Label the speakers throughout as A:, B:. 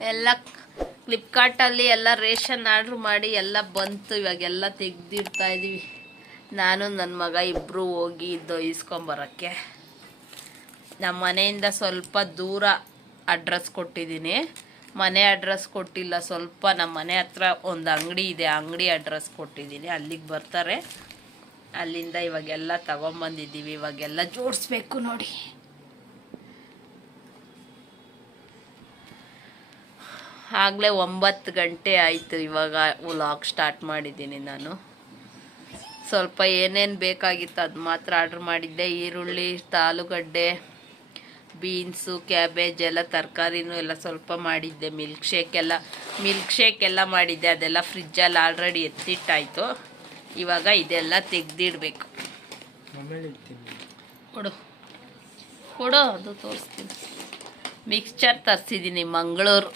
A: ಎಲ್ಲ ಫ್ಲಿಪ್ಕಾರ್ಟಲ್ಲಿ ಎಲ್ಲ ರೇಷನ್ ಆರ್ಡ್ರ್ ಮಾಡಿ ಎಲ್ಲ ಬಂತು, ಇವಾಗೆಲ್ಲ ತೆಗ್ದಿಡ್ತಾ ಇದ್ದೀವಿ ನಾನು ನನ್ನ ಮಗ ಇಬ್ಬರು ಹೋಗಿ ದೊಯ್ಸ್ಕೊಂಬರೋಕ್ಕೆ ನಮ್ಮ ಮನೆಯಿಂದ ಸ್ವಲ್ಪ ದೂರ ಅಡ್ರೆಸ್ ಕೊಟ್ಟಿದ್ದೀನಿ. ಮನೆ ಅಡ್ರೆಸ್ ಕೊಟ್ಟಿಲ್ಲ, ಸ್ವಲ್ಪ ನಮ್ಮ ಮನೆ ಹತ್ರ ಒಂದು ಅಂಗಡಿ ಇದೆ ಅಂಗಡಿ ಅಡ್ರೆಸ್ ಕೊಟ್ಟಿದ್ದೀನಿ. ಅಲ್ಲಿಗೆ ಬರ್ತಾರೆ. ಅಲ್ಲಿಂದ ಇವಾಗೆಲ್ಲ ತಗೊಂಬಂದಿದ್ದೀವಿ. ಇವಾಗೆಲ್ಲ ಜೋಡಿಸ್ಬೇಕು ನೋಡಿ. ಆಗಲೇ ಒಂಬತ್ತು ಗಂಟೆ ಆಯಿತು ಇವಾಗ ವ್ಲಾಗ್ ಸ್ಟಾರ್ಟ್ ಮಾಡಿದ್ದೀನಿ ನಾನು. ಸ್ವಲ್ಪ ಏನೇನು ಬೇಕಾಗಿತ್ತು ಅದು ಮಾತ್ರ ಆರ್ಡ್ರ್ ಮಾಡಿದ್ದೆ. ಈರುಳ್ಳಿ ಆಲೂಗಡ್ಡೆ ಬೀನ್ಸು ಕ್ಯಾಬೇಜ್ ಎಲ್ಲ ತರಕಾರಿನೂ ಎಲ್ಲ ಸ್ವಲ್ಪ ಮಾಡಿದ್ದೆ. ಮಿಲ್ಕ್ ಶೇಕ್ ಎಲ್ಲ ಮಿಲ್ಕ್ ಶೇಕ್ ಎಲ್ಲ ಮಾಡಿದ್ದೆ. ಅದೆಲ್ಲ ಫ್ರಿಜ್ಜಲ್ಲಿ ಆಲ್ರೆಡಿ ಎತ್ತಿಟ್ಟಾಯಿತು. ಇವಾಗ ಇದೆಲ್ಲ ತೆಗೆದಿಡಬೇಕು. ಕೊಡು. ಕೊಡು ಅದು ತೋರಿಸ್ತೀನಿ. ಮಿಕ್ಸ್ಚರ್ ತರಿಸಿದ್ದೀನಿ ಮಂಗಳೂರು.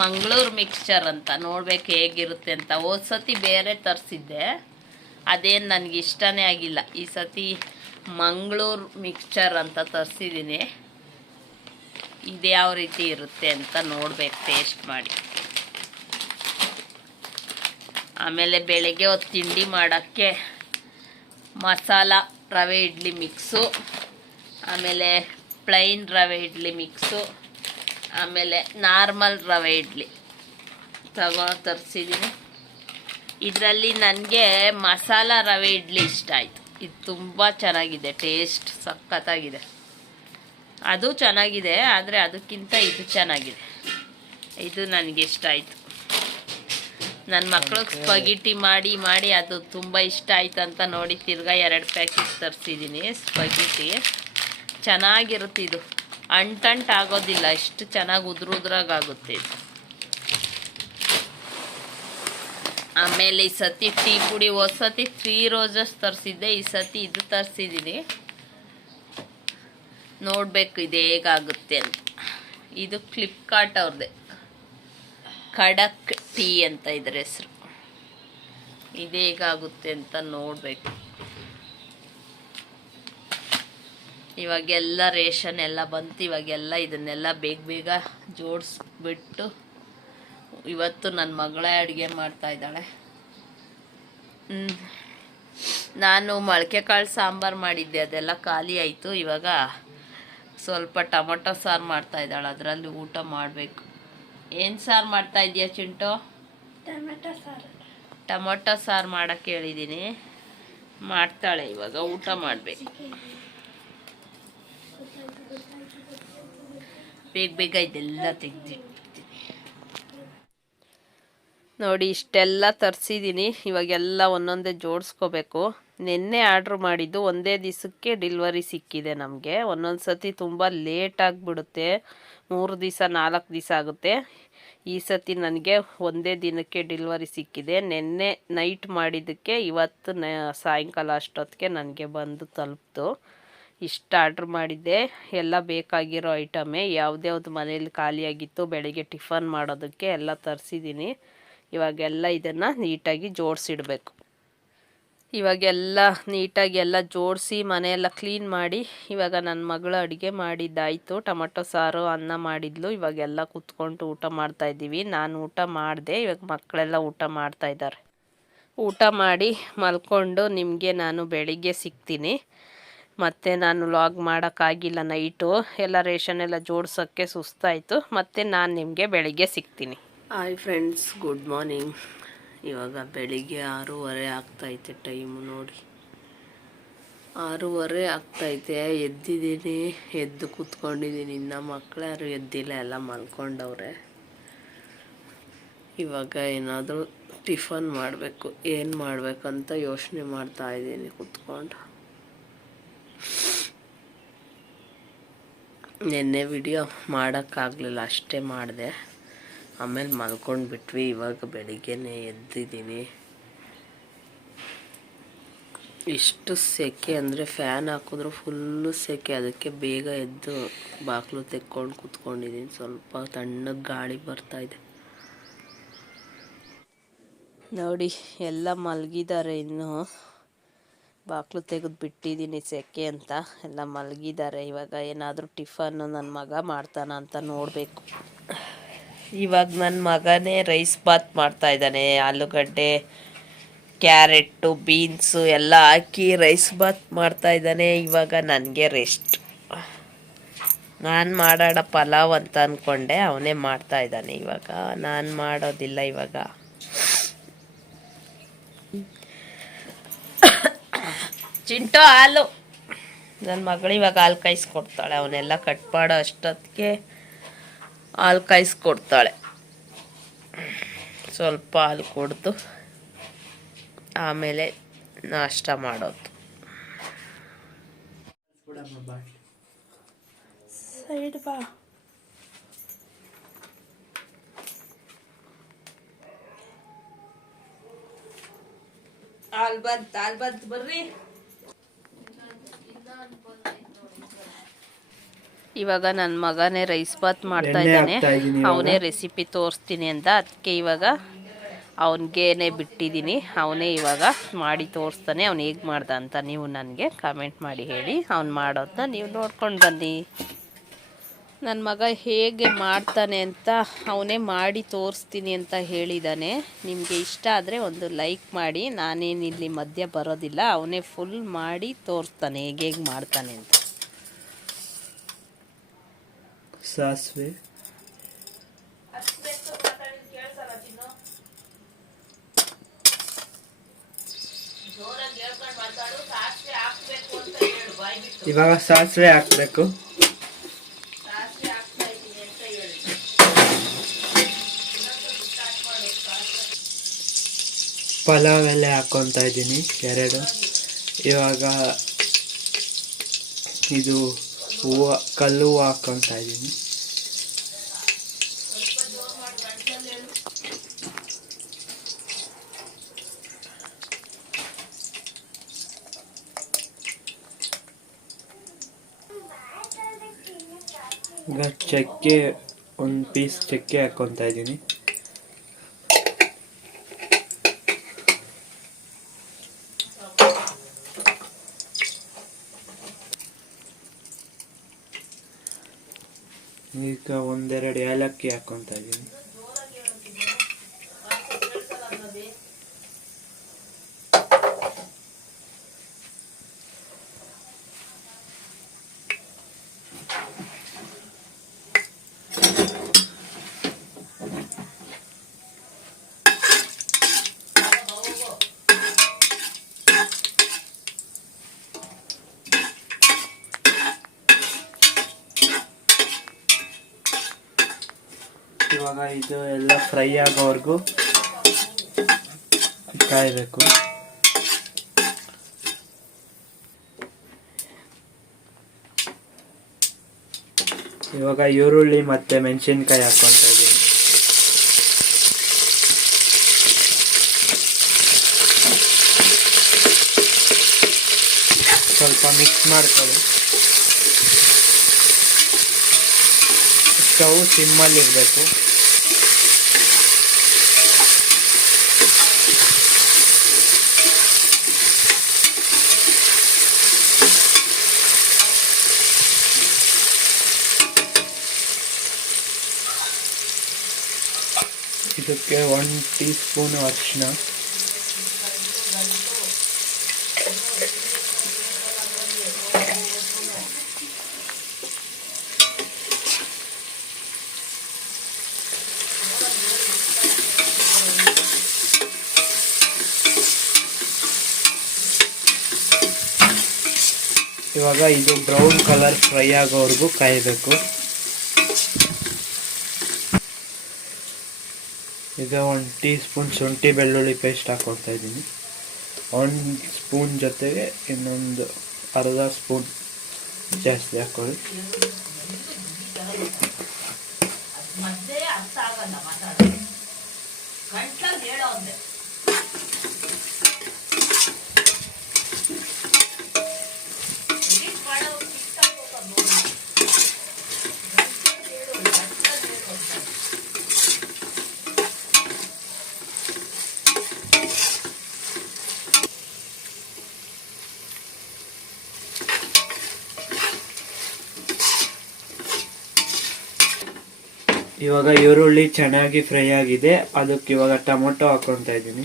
A: ಮಂಗಳೂರು ಮಿಕ್ಸ್ಚರ್ ಅಂತ, ನೋಡ್ಬೇಕು ಹೇಗಿರುತ್ತೆ ಅಂತ. ಹೋದ ಸತಿ ಬೇರೆ ತರಿಸಿದ್ದೆ. ಅದೇನು ನನಗೆ ಇಷ್ಟನೇ ಆಗಿಲ್ಲ. ಈ ಸತಿ ಮಂಗಳೂರು ಮಿಕ್ಸ್ಚರ್ ಅಂತ ತರಿಸಿದ್ದೀನಿ ಇದು ಯಾವ ರೀತಿ ಇರುತ್ತೆ ಅಂತ ನೋಡ್ಬೇಕು ಟೇಸ್ಟ್ ಮಾಡಿ. ಆಮೇಲೆ ಬೆಳಗ್ಗೆ ಹೊತ್ತು ತಿಂಡಿ ಮಾಡೋಕ್ಕೆ ಮಸಾಲ ರವೆ ಇಡ್ಲಿ ಮಿಕ್ಸು ಆಮೇಲೆ ಪ್ಲೈನ್ ರವೆ ಇಡ್ಲಿ ಮಿಕ್ಸು ಆಮೇಲೆ ನಾರ್ಮಲ್ ರವೆ ಇಡ್ಲಿ. ತಗೋ ತರಿಸಿದ್ದೀನಿ ಇದರಲ್ಲಿ ನನಗೆ ಮಸಾಲ ರವೆ ಇಡ್ಲಿ ಇಷ್ಟ ಆಯಿತು. ಇದು ತುಂಬ ಚೆನ್ನಾಗಿದೆ ಟೇಸ್ಟ್ ಸಖತ್ತಾಗಿದೆ. ಅದು ಚೆನ್ನಾಗಿದೆ ಆದರೆ ಅದಕ್ಕಿಂತ ಇದು ಚೆನ್ನಾಗಿದೆ. ಇದು ನನಗೆ ಇಷ್ಟ ಆಯಿತು. ನನ್ನ ಮಕ್ಳಿಗೆ ಸ್ಪಗಿಟಿ ಮಾಡಿ ಮಾಡಿ ಅದು ತುಂಬ ಇಷ್ಟ ಆಯ್ತು ಅಂತ ನೋಡಿ ತಿರ್ಗಾ ಎರಡು ಪ್ಯಾಕೆಟ್ ತರಿಸಿದ್ದೀನಿ ಸ್ಪಗಿಟಿ. ಚೆನ್ನಾಗಿರುತ್ತೆ ಇದು. ಅಂಟಂಟ್ ಆಗೋದಿಲ್ಲ ಎಷ್ಟು ಚೆನ್ನಾಗಿ ಉದ್ರ ಉದ್ರಾಗುತ್ತೆ ಇದು. ಆಮೇಲೆ ಈ ಸತಿ ಟೀ ಪುಡಿ ಹೊಸತಿ ಸತಿ ತ್ರೀ ರೋಸಸ್ ತರಿಸಿದ್ದೆ, ಈ ಸತಿ ಇದು ತರಿಸಿದ್ದೀನಿ ನೋಡಬೇಕು ಇದು ಹೇಗಾಗುತ್ತೆ ಅಂತ. ಇದು ಫ್ಲಿಪ್ಕಾರ್ಟ್ ಅವ್ರದ್ದೆ ಖಡಕ್ ಟೀ ಅಂತ ಇದ್ರ ಹೆಸರು. ಇದು ಹೇಗಾಗುತ್ತೆ ಅಂತ ನೋಡಬೇಕು. ಇವಾಗೆಲ್ಲ ರೇಷನ್ ಎಲ್ಲ ಬಂತು ಇವಾಗೆಲ್ಲ ಇದನ್ನೆಲ್ಲ ಬೇಗ ಬೇಗ ಜೋಡಿಸ್ಬಿಟ್ಟು ಇವತ್ತು ನನ್ನ ಮಗಳೇ ಅಡುಗೆ ಮಾಡ್ತಾ ಇದ್ದಾಳೆ. ನಾನು ಮೊಳಕೆ ಕಾಳು ಸಾಂಬಾರು ಮಾಡಿದ್ದೆ ಅದೆಲ್ಲ ಖಾಲಿ ಆಯಿತು. ಇವಾಗ ಸ್ವಲ್ಪ ಟೊಮೊಟೊ ಸಾರು ಮಾಡ್ತಾ ಇದ್ದಾಳೆ ಅದರಲ್ಲಿ ಊಟ ಮಾಡಬೇಕು. ಏನು ಸಾರು ಮಾಡ್ತಾ ಇದ್ದೀಯ ಚಿಂಟು?
B: ಟೊಮೆಟೊ ಸಾರು.
A: ಟೊಮೊಟೊ ಸಾರು ಮಾಡೋಕ್ಕೆ ಹೇಳಿದ್ದೀನಿ. ಮಾಡ್ತಾಳೆ ಇವಾಗ ಊಟ ಮಾಡಬೇಕು. ಬೇಗ ಬೇಗ ಇದೆಲ್ಲ ತೆಗೆದಿಟ್ಬಿಡ್ತೀನಿ ನೋಡಿ, ಇಷ್ಟೆಲ್ಲ ತರಿಸಿದ್ದೀನಿ ಇವಾಗೆಲ್ಲ ಒಂದೊಂದೇ ಜೋಡಿಸ್ಕೋಬೇಕು. ನಿನ್ನೆ ಆರ್ಡ್ರ್ ಮಾಡಿದ್ದು ಒಂದೇ ದಿವಸಕ್ಕೆ ಡಿಲ್ವರಿ ಸಿಕ್ಕಿದೆ ನಮಗೆ. ಒಂದೊಂದು ಸತಿ ತುಂಬ ಲೇಟ್ ಆಗಿಬಿಡುತ್ತೆ. ಮೂರು ದಿವಸ, ನಾಲ್ಕು ದಿವಸ ಆಗುತ್ತೆ. ಈ ಸತಿ ನನಗೆ ಒಂದೇ ದಿನಕ್ಕೆ ಡಿಲ್ವರಿ ಸಿಕ್ಕಿದೆ. ನಿನ್ನೆ ನೈಟ್ ಮಾಡಿದ್ದಕ್ಕೆ ಇವತ್ತು ಸಾಯಂಕಾಲ ಅಷ್ಟೊತ್ತಿಗೆ ನನಗೆ ಬಂದು ತಲುಪ್ತು. ಇಷ್ಟು ಆರ್ಡ್ರ್ ಮಾಡಿದ್ದೆ. ಎಲ್ಲ ಬೇಕಾಗಿರೋ ಐಟಮೇ ಯಾವುದ್ಯಾವ್ದು ಮನೇಲಿ ಖಾಲಿಯಾಗಿತ್ತು ಬೆಳಿಗ್ಗೆ ಟಿಫನ್ ಮಾಡೋದಕ್ಕೆ ಎಲ್ಲ ತರಿಸಿದ್ದೀನಿ. ಇವಾಗೆಲ್ಲ ಇದನ್ನು ನೀಟಾಗಿ ಜೋಡಿಸಿಡಬೇಕು. ಇವಾಗೆಲ್ಲ ನೀಟಾಗಿ ಎಲ್ಲ ಜೋಡಿಸಿ ಮನೆಯೆಲ್ಲ ಕ್ಲೀನ್ ಮಾಡಿ ಇವಾಗ ನನ್ನ ಮಗಳು ಅಡುಗೆ ಮಾಡಿದ್ದಾಯಿತು. ಟೊಮಟೊ ಸಾರು, ಅನ್ನ ಮಾಡಿದ್ಲು. ಇವಾಗೆಲ್ಲ ಕುತ್ಕೊಂಡು ಊಟ ಮಾಡ್ತಾಯಿದ್ದೀವಿ ನಾನು ಊಟ ಮಾಡಿದೆ. ಇವಾಗ ಮಕ್ಕಳೆಲ್ಲ ಊಟ ಮಾಡ್ತಾಯಿದ್ದಾರೆ ಊಟ ಮಾಡಿ ಮಲ್ಕೊಂಡು ನಿಮಗೆ ನಾನು ಬೆಳಿಗ್ಗೆ ಸಿಗ್ತೀನಿ. ಮತ್ತು ನಾನು ಲಾಗ್ ಮಾಡೋಕ್ಕಾಗಿಲ್ಲ ನೈಟು ಎಲ್ಲ ರೇಷನ್ ಎಲ್ಲ ಜೋಡಿಸೋಕ್ಕೆ ಸುಸ್ತಾಯಿತು. ಮತ್ತು ನಾನು ನಿಮಗೆ ಬೆಳಿಗ್ಗೆ ಸಿಗ್ತೀನಿ. ಹಾಯ್ ಫ್ರೆಂಡ್ಸ್ ಗುಡ್ ಮಾರ್ನಿಂಗ್ ಇವಾಗ ಬೆಳಿಗ್ಗೆ ಆರೂವರೆ ಆಗ್ತೈತೆ ಟೈಮು ನೋಡಿ. ಆರೂವರೆ ಆಗ್ತೈತೆ, ಎದ್ದಿದ್ದೀನಿ, ಎದ್ದು ಕೂತ್ಕೊಂಡಿದ್ದೀನಿ. ಇನ್ನು ಮಕ್ಕಳು ಯಾರು ಎದ್ದಿಲ್ಲ, ಎಲ್ಲ ಮಲ್ಕೊಂಡವ್ರೆ. ಇವಾಗ ಏನಾದರೂ ಟಿಫನ್ ಮಾಡಬೇಕು. ಏನು ಮಾಡಬೇಕಂತ ಯೋಚನೆ ಮಾಡ್ತಾ ಇದ್ದೀನಿ ಕೂತ್ಕೊಂಡು. ನಿನ್ನೆ ವಿಡಿಯೋ ಮಾಡೋಕ್ಕಾಗಲಿಲ್ಲ, ಅಷ್ಟೇ ಮಾಡಿದೆ. ಆಮೇಲೆ ಮಲ್ಕೊಂಡು ಬಿಟ್ವಿ ಇವಾಗ ಬೆಳಿಗ್ಗೆನೇ ಎದ್ದಿದ್ದೀನಿ ಇಷ್ಟು ಸೆಕೆ ಅಂದರೆ ಫ್ಯಾನ್ ಹಾಕಿದ್ರು ಫುಲ್ಲು ಸೆಕೆ, ಅದಕ್ಕೆ ಬೇಗ ಎದ್ದು ಬಾಗಿಲು ತೆಕ್ಕೊಂಡು ಕೂತ್ಕೊಂಡಿದ್ದೀನಿ ಸ್ವಲ್ಪ ತಣ್ಣಗೆ ಗಾಳಿ ಬರ್ತಾಯಿದೆ ನೋಡಿ, ಎಲ್ಲ ಮಲಗಿದ್ದಾರೆ ಇನ್ನು. ಬಾಗಿಲು ತೆಗೆದು ಬಿಟ್ಟಿದ್ದೀನಿ ಸೆಕೆ ಅಂತ. ಎಲ್ಲ ಮಲಗಿದ್ದಾರೆ. ಇವಾಗ ಏನಾದರೂ ಟಿಫನ್ನು ನನ್ನ ಮಗ ಮಾಡ್ತಾನ ಅಂತ ನೋಡಬೇಕು. ಇವಾಗ ನನ್ನ ಮಗನೇ ರೈಸ್ ಬಾತ್ ಮಾಡ್ತಾ ಇದ್ದಾನೆ. ಆಲೂಗಡ್ಡೆ ಕ್ಯಾರೆಟು ಬೀನ್ಸು ಎಲ್ಲ ಹಾಕಿ ರೈಸ್ ಬಾತ್ ಮಾಡ್ತಾ ಇದ್ದಾನೆ. ಇವಾಗ ನನಗೆ ರೆಸ್ಟ್. ನಾನು ಮಾಡೋಣ ಪಲಾವ್ ಅಂತ ಅಂದ್ಕೊಂಡೆ ಅವನೇ ಮಾಡ್ತಾ ಇದ್ದಾನೆ ಇವಾಗ. ನಾನು ಮಾಡೋದಿಲ್ಲ ಇವಾಗ. ಚಿಂಟು ಹಾಲು. ನನ್ನ ಮಗಳು ಇವಾಗ ಹಾಲು ಕಾಯಿಸ್ಕೊಡ್ತಾಳೆ ಅವನ್ನೆಲ್ಲ ಕಟ್ ಮಾಡೋ ಅಷ್ಟೊತ್ತಿಗೆ ಹಾಲು ಕಾಯಿಸ್ಕೊಡ್ತಾಳೆ. ಸ್ವಲ್ಪ ಹಾಲು ಕೊಡ್ತು ಆಮೇಲೆ ನಾಷ್ಟ ಮಾಡೋದು.
B: ಸೈಡ್ ಬಾ.
A: ಹಾಲು ಬಂತು ಹಾಲು ಬಂತು ಬರ್ರಿ. ಇವಾಗ ನನ್ನ ಮಗನೇ ರೈಸ್ ಬಾತ್ ಮಾಡ್ತಾ ಇದ್ದಾನೆ. ಅವನೇ ರೆಸಿಪಿ ತೋರಿಸ್ತೀನಿ ಅಂತ. ಅದಕ್ಕೆ ಇವಾಗ ಅವನಿಗೇನೆ ಬಿಟ್ಟಿದ್ದೀನಿ. ಅವನೇ ಇವಾಗ ಮಾಡಿ ತೋರಿಸ್ತಾನೆ. ಅವ್ನು ಹೇಗೆ ಮಾಡ್ದ ಅಂತ ನೀವು ನನಗೆ ಕಾಮೆಂಟ್ ಮಾಡಿ ಹೇಳಿ. ಅವ್ನು ಮಾಡೋದನ್ನ ನೀವು ನೋಡ್ಕೊಂಡು ಬನ್ನಿ. ನನ್ನ ಮಗ ಹೇಗೆ ಮಾಡ್ತಾನೆ ಅಂತ ಅವನೇ ಮಾಡಿ ತೋರಿಸ್ತೀನಿ ಅಂತ ಹೇಳಿದ್ದಾನೆ ನಿಮಗೆ ಇಷ್ಟ ಆದರೆ ಒಂದು ಲೈಕ್ ಮಾಡಿ. ನಾನೇನಿಲ್ಲಿ ಮಧ್ಯ ಬರೋದಿಲ್ಲ. ಅವನೇ ಫುಲ್ ಮಾಡಿ ತೋರಿಸ್ತಾನೆ ಹೇಗೆ ಹೇಗೆ ಮಾಡ್ತಾನೆ ಅಂತ.
C: ಸಾಸಿವೆ. ಇವಾಗ ಸಾಸಿವೆ ಹಾಕ್ಬೇಕು. ಪಲಾವ್ ಎಲೆ ಹಾಕ್ಕೊತಾ ಇದ್ದೀನಿ, ಎರಡು. ಇವಾಗ ಇದು ಹೂವು, ಕಲ್ಲು ಹೂವು ಹಾಕ್ಕೊತಾ ಇದ್ದೀನಿ. ಚಕ್ಕೆ, ಒಂದು ಪೀಸ್ ಚಕ್ಕೆ ಹಾಕ್ಕೊತಾ ಇದ್ದೀನಿ. ಈಗ ಒಂದೆರಡು ಏಲಕ್ಕಿ ಹಾಕ್ಕೊತಾ ಇದ್ದೀನಿ ಇವಾಗ ಇದು ಎಲ್ಲ ಫ್ರೈ ಆಗೋವರೆಗೂ ಕಾಯಬೇಕು. ಇವಾಗ ಈರುಳ್ಳಿ ಮತ್ತೆ ಮೆಣಸಿನ್ಕಾಯಿ ಹಾಕೊಂತ ಇದ್ದೀನಿ. ಸ್ವಲ್ಪ ಮಿಕ್ಸ್ ಮಾಡ್ಕೊಳ್ಳಿ. ಸ್ಟವ್ ಸಿಮ್ಮಲ್ಲಿ ಇರಬೇಕು ಇದಕ್ಕೆ ಒನ್ ಟೀ ಸ್ಪೂನ್ ಅರಿಶಿನ ಇವಾಗ ಇದು ಬ್ರೌನ್ ಕಲರ್ ಫ್ರೈ ಆಗೋವರೆಗೂ ಕಾಯಬೇಕು. ಈಗ ಒಂದು ಟೀ ಸ್ಪೂನ್ ಶುಂಠಿ ಬೆಳ್ಳುಳ್ಳಿ ಪೇಸ್ಟ್ ಹಾಕೊಳ್ತಾ ಇದ್ದೀನಿ. ಒಂದು ಸ್ಪೂನ್ ಜೊತೆಗೆ ಇನ್ನೊಂದು ಅರ್ಧ ಸ್ಪೂನ್ ಜಾಸ್ತಿ ಹಾಕೊಳ್ಳಿ. ಇವಾಗ ಈರುಳ್ಳಿ ಚೆನ್ನಾಗಿ ಫ್ರೈ ಆಗಿದೆ. ಅದಕ್ಕೆ ಇವಾಗ ಟೊಮೊಟೊ ಹಾಕೊತಾ ಇದ್ದೀನಿ.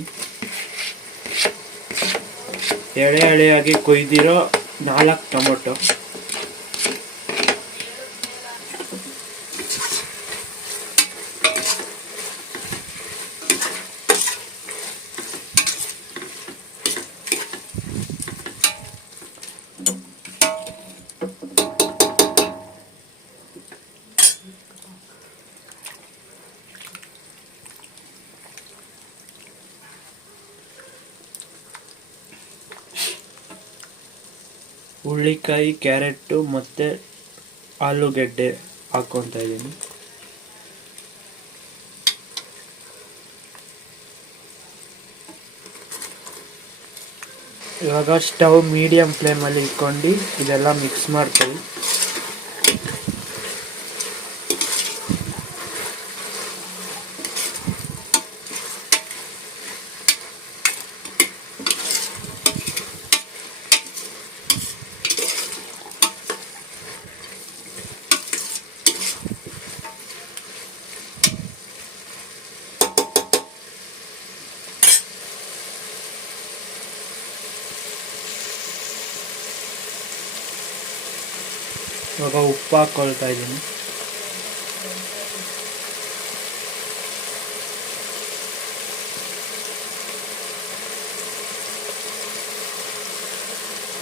C: ಎಳೆ ಎಳೆಯಾಗಿ ಕೊಯ್ದಿರೋ ನಾಲ್ಕು ಟೊಮೊಟೊ. ಹುಳ್ಳಿಕಾಯಿ ಕ್ಯಾರೆಟು ಮತ್ತು ಆಲೂಗೆಡ್ಡೆ ಹಾಕ್ಕೊತಾ ಇದ್ದೀನಿ. ಇವಾಗ ಸ್ಟವ್ ಮೀಡಿಯಮ್ ಫ್ಲೇಮಲ್ಲಿ ಇಟ್ಕೊಂಡು ಇದೆಲ್ಲ ಮಿಕ್ಸ್ ಮಾಡ್ಕೊಳ್ಳಿ ಇವಾಗ ಉಪ್ಪು ಹಾಕ್ಕೊಳ್ತಾ ಇದ್ದೀನಿ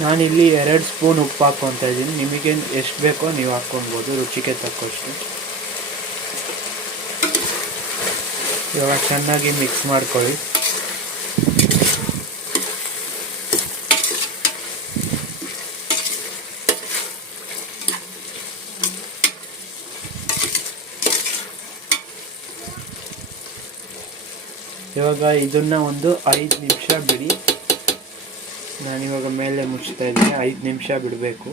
C: ನಾನಿಲ್ಲಿ ಎರಡು ಸ್ಪೂನ್ ಉಪ್ಪು ಹಾಕ್ಕೊತಾ ಇದ್ದೀನಿ. ನಿಮಗೆ ಎಷ್ಟು ಬೇಕೋ ನೀವು ಹಾಕ್ಕೊಳ್ಬೋದು. ರುಚಿಗೆ ತಕ್ಕಷ್ಟು. ಇವಾಗ ಚೆನ್ನಾಗಿ ಮಿಕ್ಸ್ ಮಾಡ್ಕೊಳ್ಳಿ. ಇವಾಗ ಇದನ್ನ ಒಂದು ಐದು ನಿಮಿಷ ಬಿಡಿ. ನಾನಿವಾಗ ಮೇಲೆ ಮುಚ್ಚುತ್ತಾ ಇದ್ದೀನಿ. ಐದು ನಿಮಿಷ ಬಿಡಬೇಕು.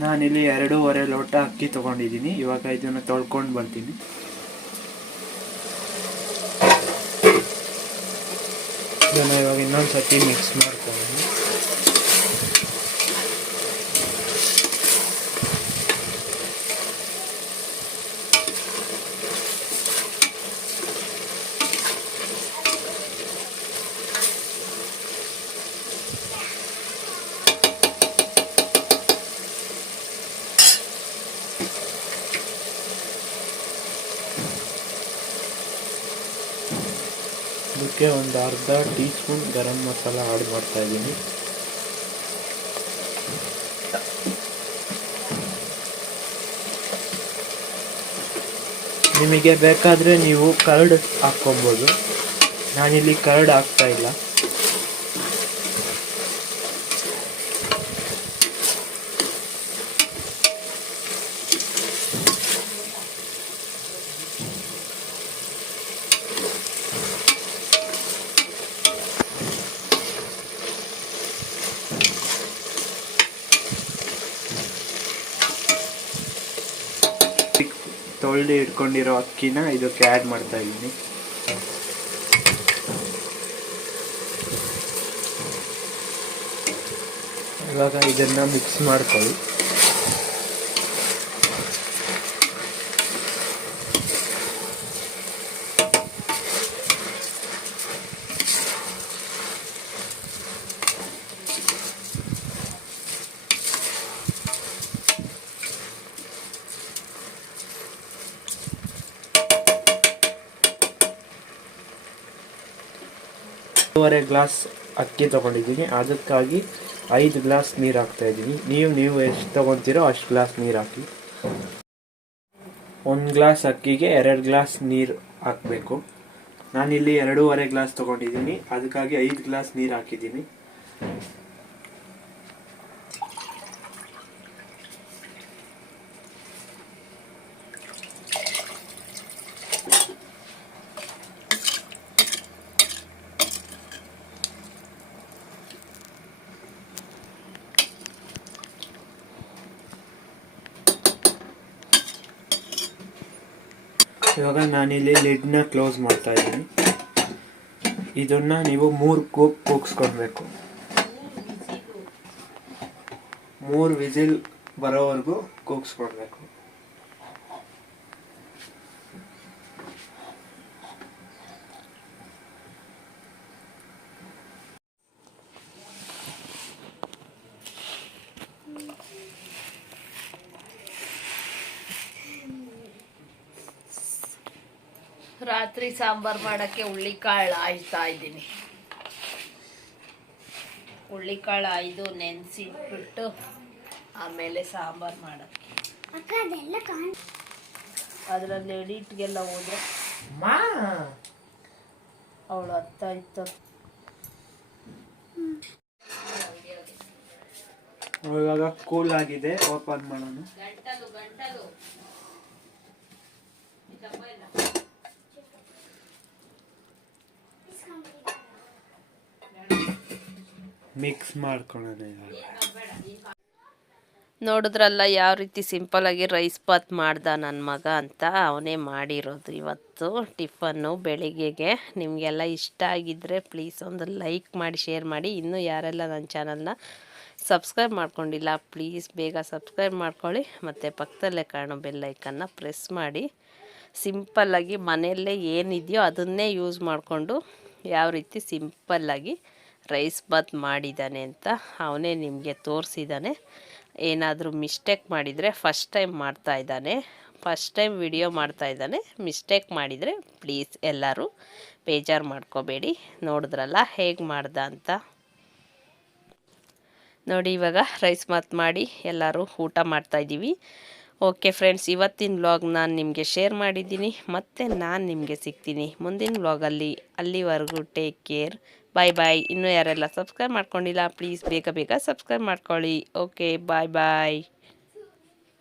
C: ನಾನಿಲ್ಲಿ ಎರಡೂವರೆ ಲೋಟ ಅಕ್ಕಿ ತೊಗೊಂಡಿದ್ದೀನಿ. ಇವಾಗ ಇದನ್ನು ತೊಳ್ಕೊಂಡು ಬರ್ತೀನಿ ಇದನ್ನು ಇವಾಗ ಇನ್ನೊಂದು ಸರ್ತಿ ಮಿಕ್ಸ್ ಮಾಡ್ಕೊಂಡು ಇದಕ್ಕೆ ಒಂದು ಅರ್ಧ teaspoon garam masala add ಮಾಡ್ತಾ ಇದ್ದೀನಿ. ನಿಮಗೆ ಬೇಕಾದರೆ ನೀವು ಕರ್ಡ್ ಹಾಕ್ಕೊಬೋದು. ನಾನಿಲ್ಲಿ ಕರ್ಡ್ ಹಾಕ್ತಾ ತೊಳೆದು ಇಟ್ಕೊಂಡಿರೋ ಅಕ್ಕಿನ ಇದಕ್ಕೆ ಆ್ಯಡ್ ಮಾಡ್ತಾ ಇದ್ದೀನಿ. ಇವಾಗ ಇದನ್ನ ಮಿಕ್ಸ್ ಮಾಡ್ಕೊಳ್ಳಿ. ಒಂದೂವರೆ ಗ್ಲಾಸ್ ಅಕ್ಕಿ ತೊಗೊಂಡಿದ್ದೀನಿ. ಅದಕ್ಕಾಗಿ ಐದು ಗ್ಲಾಸ್ ನೀರು ಹಾಕ್ತಾ ಇದ್ದೀನಿ. ನೀವು ನೀವು ಎಷ್ಟು ತೊಗೊತೀರೋ ಅಷ್ಟು ಗ್ಲಾಸ್ ನೀರು ಹಾಕಿ. ಒಂದು ಗ್ಲಾಸ್ ಅಕ್ಕಿಗೆ ಎರಡು ಗ್ಲಾಸ್ ನೀರು ಹಾಕಬೇಕು. ನಾನಿಲ್ಲಿ ಎರಡೂವರೆ ಗ್ಲಾಸ್ ತೊಗೊಂಡಿದ್ದೀನಿ. ಅದಕ್ಕಾಗಿ ಐದು ಗ್ಲಾಸ್ ನೀರು ಹಾಕಿದ್ದೀನಿ ಇವಾಗ ನಾನಿಲ್ಲಿ ಲಿಡ್ನ ಕ್ಲೋಸ್ ಮಾಡ್ತಾ ಇದ್ದೀನಿ. ಇದನ್ನು ನೀವು ಮೂರು ಕೂಗ್ ಕೂಗಿಸ್ಕೊಳ್ಬೇಕು ಮೂರು ವಿಸಿಲ್ ಬರೋವರೆಗೂ ಕೂಗ್ಸ್ಕೊಳ್ಬೇಕು
A: ಸಾಂಬಾರ್ ಮಾಡಕ್ಕೆ ಹುಳ್ಳಿಕಾಳು ಆಯ್ತಾ ಇದ್ದೀನಿ. ಹುಳ್ಳಿಕಾಳು ಆಯ್ದು ನೆನೆಸಿಟ್ಬಿಟ್ಟು ಆಮೇಲೆ ಸಾಂಬಾರ್ ಮಾಡಕ್ಕೆ. ಅದರಲ್ಲಿ ಎಡಿಟ್ಗೆಲ್ಲ ಹೋದ್ರೆ ಅವಳು ಅತ್ತಾಯ್ತು ಇತ್ತು
C: ಇವಾಗ ಕೂಲ್ ಆಗಿದೆ ಓಪನ್ ಮಾಡೋಣ. ಮಿಕ್ಸ್ ಮಾಡ್ಕೊಳ್ಳೋಣ ಇವಾಗ
A: ನೋಡಿದ್ರಲ್ಲ ಯಾವ ರೀತಿ ಸಿಂಪಲಾಗಿ ರೈಸ್ ಬಾತ್ ಮಾಡ್ದ ನನ್ನ ಮಗ ಅಂತ. ಅವನೇ ಮಾಡಿರೋದು ಇವತ್ತು ಟಿಫನ್ನು ಬೆಳಿಗ್ಗೆಗೆ. ನಿಮಗೆಲ್ಲ ಇಷ್ಟ ಆಗಿದ್ದರೆ ಪ್ಲೀಸ್ ಒಂದು ಲೈಕ್ ಮಾಡಿ ಶೇರ್ ಮಾಡಿ. ಇನ್ನೂ ಯಾರೆಲ್ಲ ನನ್ನ ಚಾನಲ್ನ ಸಬ್ಸ್ಕ್ರೈಬ್ ಮಾಡ್ಕೊಂಡಿಲ್ಲ ಪ್ಲೀಸ್ ಬೇಗ ಸಬ್ಸ್ಕ್ರೈಬ್ ಮಾಡ್ಕೊಳ್ಳಿ. ಮತ್ತು ಪಕ್ಕದಲ್ಲೇ ಕಾಣೋ ಬೆಲ್ಲೈಕನ್ನು ಪ್ರೆಸ್ ಮಾಡಿ. ಸಿಂಪಲ್ಲಾಗಿ ಮನೆಯಲ್ಲೇ ಏನಿದೆಯೋ ಅದನ್ನೇ ಯೂಸ್ ಮಾಡಿಕೊಂಡು ಯಾವ ರೀತಿ ಸಿಂಪಲ್ಲಾಗಿ ರೈಸ್ ಬಾತ್ ಮಾಡಿದ್ದಾನೆ ಅಂತ ಅವನೇ ನಿಮಗೆ ತೋರಿಸಿದ್ದಾನೆ. ಏನಾದರೂ ಮಿಸ್ಟೇಕ್ ಮಾಡಿದರೆ ಫಸ್ಟ್ ಟೈಮ್ ಮಾಡ್ತಾ ಇದ್ದಾನೆ. ಫಸ್ಟ್ ಟೈಮ್ ವಿಡಿಯೋ ಮಾಡ್ತಾ ಇದ್ದಾನೆ. ಮಿಸ್ಟೇಕ್ ಮಾಡಿದರೆ ಪ್ಲೀಸ್ ಎಲ್ಲರೂ ಬೇಜಾರು ಮಾಡ್ಕೋಬೇಡಿ. ನೋಡಿದ್ರಲ್ಲ ಹೇಗೆ ಮಾಡ್ದ ಅಂತ. ನೋಡಿ ಇವಾಗ ರೈಸ್ ಮಾತ್ ಮಾಡಿ ಎಲ್ಲರೂ ಊಟ ಮಾಡ್ತಾಯಿದ್ದೀವಿ ಓಕೆ ಫ್ರೆಂಡ್ಸ್ ಇವತ್ತಿನ ವ್ಲಾಗ್ ನಾನು ನಿಮಗೆ ಶೇರ್ ಮಾಡಿದ್ದೀನಿ. ಮತ್ತು ನಾನು ನಿಮಗೆ ಸಿಗ್ತೀನಿ. ಮುಂದಿನ ವ್ಲಾಗಲ್ಲಿ ಅಲ್ಲಿವರೆಗೂ ಟೇಕ್ ಕೇರ್ ಬಾಯ್ ಬಾಯ್ ಇನ್ನೂ ಯಾರೆಲ್ಲ ಸಬ್ಸ್ಕ್ರೈಬ್ ಮಾಡ್ಕೊಂಡಿಲ್ಲ ಪ್ಲೀಸ್ ಬೇಗ ಬೇಗ ಸಬ್ಸ್ಕ್ರೈಬ್ ಮಾಡ್ಕೊಳ್ಳಿ. ಓಕೆ ಬಾಯ್ ಬಾಯ್